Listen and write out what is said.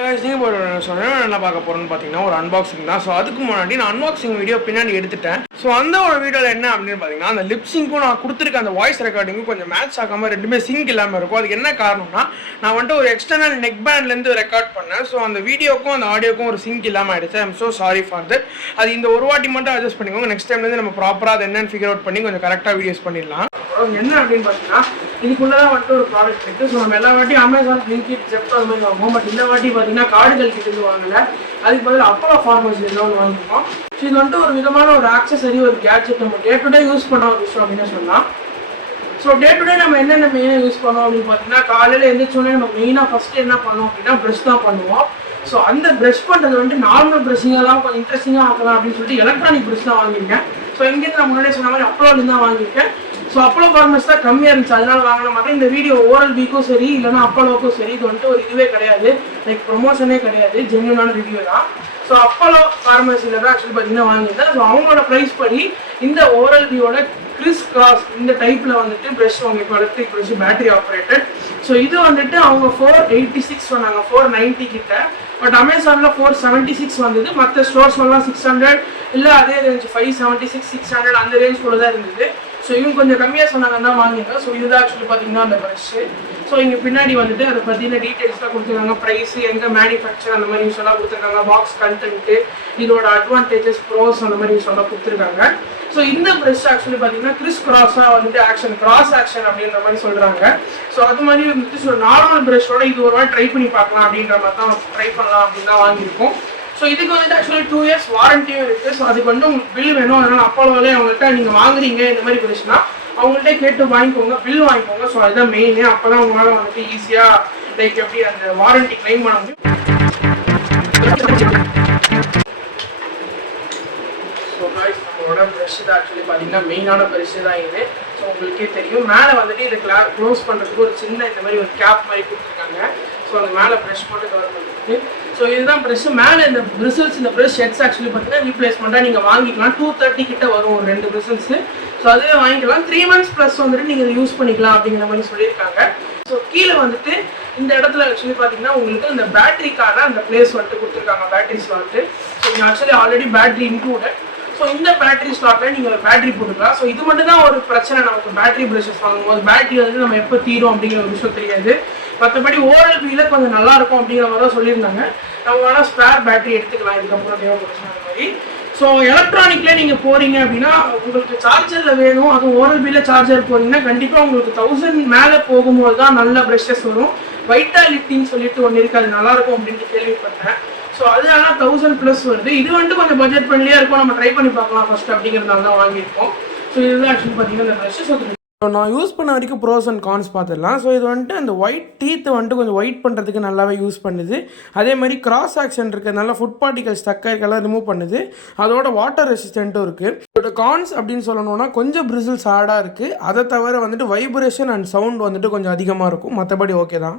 என்ன பார்க்க போறோம்னு பார்த்தீங்கன்னா ஒரு அன்பாக்சிங் தான். ஸோ அதுக்கு முன்னாடி நான் அன்பாக்சிங் வீடியோ பின்னாடி எடுத்துட்டேன். ஸோ அந்த ஒரு வீடியோவில் என்ன அப்படின்னு பார்த்தீங்கன்னா அந்த லிப்ஸிங்க்கும் நான் கொடுத்துருக்க அந்த வாய்ஸ் ரெக்கார்டிங்கும் கொஞ்சம் மேட்ச் ஆகாமல் ரெண்டுமே சிங்க் இல்லாமல் இருக்கும். அதுக்கு என்ன காரணம்னா நான் வந்துட்டு ஒரு எக்ஸ்டர்னல் நெக் பேண்ட்லேருந்து ரெக்கார்ட் பண்ணேன். ஸோ அந்த வீடியோக்கும் அந்த ஆடியோக்கும் ஒரு சிங்க் இல்லாமல் ஆயிடுச்சு. I'm so sorry for that. அது இந்த ஒரு வாட்டி மட்டும் அட்ஜஸ்ட் பண்ணிக்கோங்க. நெக்ஸ்ட் டைம்லேருந்து நம்ம ப்ராப்பராக அது என்னன்னு ஃபிகர் அவுட் பண்ணி கொஞ்சம் கரெக்டாக வீடியோஸ் பண்ணிடலாம். என்ன அப்படின்னு பார்த்தீங்கன்னா இதுக்குள்ளதான் வந்துட்டு ஒரு ப்ராடக்ட் இருக்குது. ஸோ நம்ம எல்லா வாட்டியும் அமேசான், பிளிங்கிட், ஜெப்டோ அது மாதிரி வாங்குவோம். பட் இந்த வாட்டி பார்த்தீங்கன்னா காடுகள் கிட்ட வாங்கல, அதுக்கு பதில் அப்போலோ ஃபார்மசியில் ஒன்று வாங்கிருக்கோம். ஸோ இது வந்துட்டு ஒரு விதமான ஒரு ஆக்சசரி, ஒரு கேட்ஜெட் நம்ம டே டு டே யூஸ் பண்ண ஒரு விஷயம் அப்படின்னு சொல்லலாம். ஸோ டே டு டே நம்ம என்னென்ன மெயினாக யூஸ் பண்ணோம் அப்படின்னு பார்த்தீங்கன்னா காலையில் எழுந்திரிச்சோடனே நம்ம மெயினாக ஃபஸ்ட்டு என்ன பண்ணோம் அப்படின்னா ப்ரஷ் தான் பண்ணுவோம். ஸோ அந்த ப்ரஷ் பண்ணுறது வந்துட்டு நார்மல் ப்ரஷிங்கெல்லாம் கொஞ்சம் இன்ட்ரெஸ்டிங்காக ஆகலாம் அப்படின்னு சொல்லிட்டு எலக்ட்ரானிக் ப்ரஷ் தான் வாங்கியிருக்கேன். ஸோ இங்கேருந்து நான் முன்னாடியே சொன்ன மாதிரி அப்போலோலேருந்து தான் வாங்கியிருக்கேன். ஸோ அப்போலோ ஃபார்மஸ் தான் கம்மியாக இருந்துச்சு, அதனால வாங்கின மாதிரி. இந்த வீடியோ ஓரல் வீக்கும் சரி இல்லைனா அப்போலோக்கும் சரி இது வந்துட்டு ஒரு இதுவே கிடையாது, லைக் ப்ரொமோஷனே கிடையாது, ஜென்யூனான ரிவ்யூ தான். ஸோ அப்போலோ ஃபார்மசியில் தான் ஆக்சுவலி பார்த்தீங்கன்னா வாங்கியிருந்தேன். ஸோ அவங்களோட ப்ரைஸ் படி இந்த ஓரல் வியோட கிறிஸ் கிராஸ் இந்த டைப்பில் வந்துட்டு ப்ரஷ் வாங்கியிருக்கோம், electric brush, battery operated. So இது வந்துட்டு அவங்க 486 சொன்னாங்க, 490 கிட்ட. பட் அமேசானில் 476 வந்தது. மற்ற ஸ்டோர்ஸ்லாம் 600 இல்லை அதே ரேஞ்ச் 576, 600 அந்த ரேஞ்ச் கூட தான் இருந்தது. ஸோ இவங்க கொஞ்சம் கம்மியாக சொன்னாங்கன்னு தான் வாங்கியிருக்கேன். ஸோ இதுதான் ஆக்சுவலி பார்த்தீங்கன்னா அந்த ப்ரஷ்ஷு. ஸோ இங்கே பின்னாடி வந்துட்டு அதை பற்றின டீட்டெயில்ஸ்லாம் கொடுத்துருக்காங்க, ப்ரைஸு, எங்கே மேனுஃபேக்சர் அந்த மாதிரி விஷயம்லாம் கொடுத்துருக்காங்க, பாக்ஸ் கண்டென்ட்டு, இதோட அட்வான்டேஜஸ், ப்ரோஸ் அந்த மாதிரி விஷயம்லாம் கொடுத்துருக்காங்க. ஸோ இந்த ப்ரஷ் ஆக்சுவலி பார்த்தீங்கன்னா கிறிஸ் கிராஸாக வந்துட்டு ஆக்ஷன், கிராஸ் ஆக்ஷன் அப்படின்ற மாதிரி சொல்கிறாங்க. ஸோ அது மாதிரி வந்துட்டு ஸோ நார்மல் ப்ரஷோட இது ஒரு வாட்டி ட்ரை பண்ணி பார்க்கலாம் அப்படின்ற மாதிரி தான் ட்ரை பண்ணலாம் அப்படின்னு தான் வாங்கியிருக்கோம். ஸோ இதுக்கு வந்துட்டு ஆக்சுவலி 2 years வாரண்டியும் இருக்குது. ஸோ அதுக்கு வந்து உங்களுக்கு பில் வேணும், அதனால் அப்போலோவிலே அவங்கள்ட்ட நீங்கள் வாங்குறீங்க இந்த மாதிரி ப்ரஷ்னா அவங்கள்ட்ட கேட்டு வாங்கிக்கோங்க, பில் வாங்கிக்கோங்க. ஸோ அதுதான் மெயினே. அப்போ தான் உங்களால் வந்துட்டு ஈஸியாக லைக் எப்படி அந்த வாரண்டி கிளைம் பண்ண முடியும். ஸோ காய்ஸ் நம்மளோட ப்ரஷ் தான் ஆக்சுவலி பார்த்தீங்கன்னா மெயினான ப்ரஷ் தான் இது. ஸோ உங்களுக்கே தெரியும் மேலே வந்துட்டு இதை க்ளோஸ் பண்ணுறதுக்கு ஒரு சின்ன இந்த மாதிரி ஒரு கேப் மாதிரி கொடுத்துருக்காங்க. ஸோ அந்த மேலே ப்ரஷ் மட்டும் கவர் பண்ணிருக்கு. ஸோ இதுதான் ப்ரஷ். மேலே இந்த பிரிசல்ஸ், இந்த ப்ரஷ் ஹெட்ஸ் ஆக்சுவலி பார்த்தீங்கன்னா ரீப்ளேஸ்மெண்ட்டாக நீங்கள் வாங்கிக்கலாம். 230 கிட்ட வரும் ஒரு 2 பிரிசல்ஸு. ஸோ அதுவே வாங்கிக்கலாம். 3 months ப்ளஸ் வந்துட்டு நீங்கள் யூஸ் பண்ணிக்கலாம் அப்படிங்கிற மாதிரி சொல்லியிருக்காங்க. ஸோ கீழே வந்துட்டு இந்த இடத்துல ஆக்சுவலி பார்த்தீங்கன்னா உங்களுக்கு இந்த பேட்டரிக்கான அந்த பிளேஸ் வந்துட்டு கொடுத்துருக்காங்க, பேட்டரி ஸ்லாட்டு. ஸோ நீங்கள் actually already battery included. So இந்த பேட்டரி ஸ்லாட்டில் நீங்கள் பேட்டரி போட்டுக்கலாம். ஸோ இது மட்டும் தான் ஒரு பிரச்சனை நமக்கு பேட்டரி ப்ரஷஸ் வாங்கும்போது, பேட்டரி வந்துட்டு நம்ம எப்போ தீரும் அப்படிங்கிற ஒரு விஷயம் தெரியாது. மற்றபடி ஓரல் வீலில் கொஞ்சம் நல்லாயிருக்கும் அப்படிங்கிற மாதிரி தான் சொல்லியிருந்தாங்க. நம்ம வேணால் ஸ்பேர் பேட்டரி எடுத்துக்கலாம் இதுக்கப்புறம் தேவைப்படுற மாதிரி. ஸோ எலக்ட்ரானிக்லேயே நீங்கள் போகிறீங்க அப்படின்னா உங்களுக்கு சார்ஜரில் வேணும், அது ஓரல் வீலில் சார்ஜர் போகிறீங்கன்னா கண்டிப்பாக உங்களுக்கு 1000 மேலே போகும்போது தான் நல்ல ப்ரஷஸ் வரும். வைட்டாலிட்டின்னு சொல்லிட்டு ஒன்று இருக்குது, அது நல்லாயிருக்கும் அப்படின்ட்டு கேள்விப்பட்டேன். ஸோ அது ஆனால் 1000+ வருது. இது வந்துட்டு கொஞ்சம் பட்ஜெட் ஃப்ரெண்ட்லியாக இருக்கும், நம்ம ட்ரை பண்ணி பார்க்கலாம் ஃபஸ்ட்டு அப்படிங்கிறதுனால தான் வாங்கியிருக்கோம். ஸோ இதுதான் ஆக்சுவலி பார்த்தீங்கன்னா இந்த ப்ரஷஸ். நான் யூஸ் பண்ண வரைக்கும் ப்ரோஸ் அண்ட் கான்ஸ் பார்த்துடலாம். ஸோ இது வந்துட்டு அந்த ஒயிட் டீத்தை வந்துட்டு கொஞ்சம் ஒயிட் பண்ணுறதுக்கு நல்லாவே யூஸ் பண்ணுது. அதே மாதிரி கிராஸ் ஆக்ஷன் இருக்கிறதுனால ஃபுட் பார்ட்டிகல்ஸ் தக்கெல்லாம் ரிமூவ் பண்ணுது. அதோட வாட்டர் ரெசிஸ்டண்ட்டும் இருக்குது. இதோட கான்ஸ் அப்படின்னு சொல்லணும்னா கொஞ்சம் பிரிசில்ஸ் ஹார்டாக இருக்குது. அதை தவிர வந்துட்டு வைப்ரேஷன் அண்ட் சவுண்ட் வந்துட்டு கொஞ்சம் அதிகமாக இருக்கும். மற்றபடி ஓகே தான்.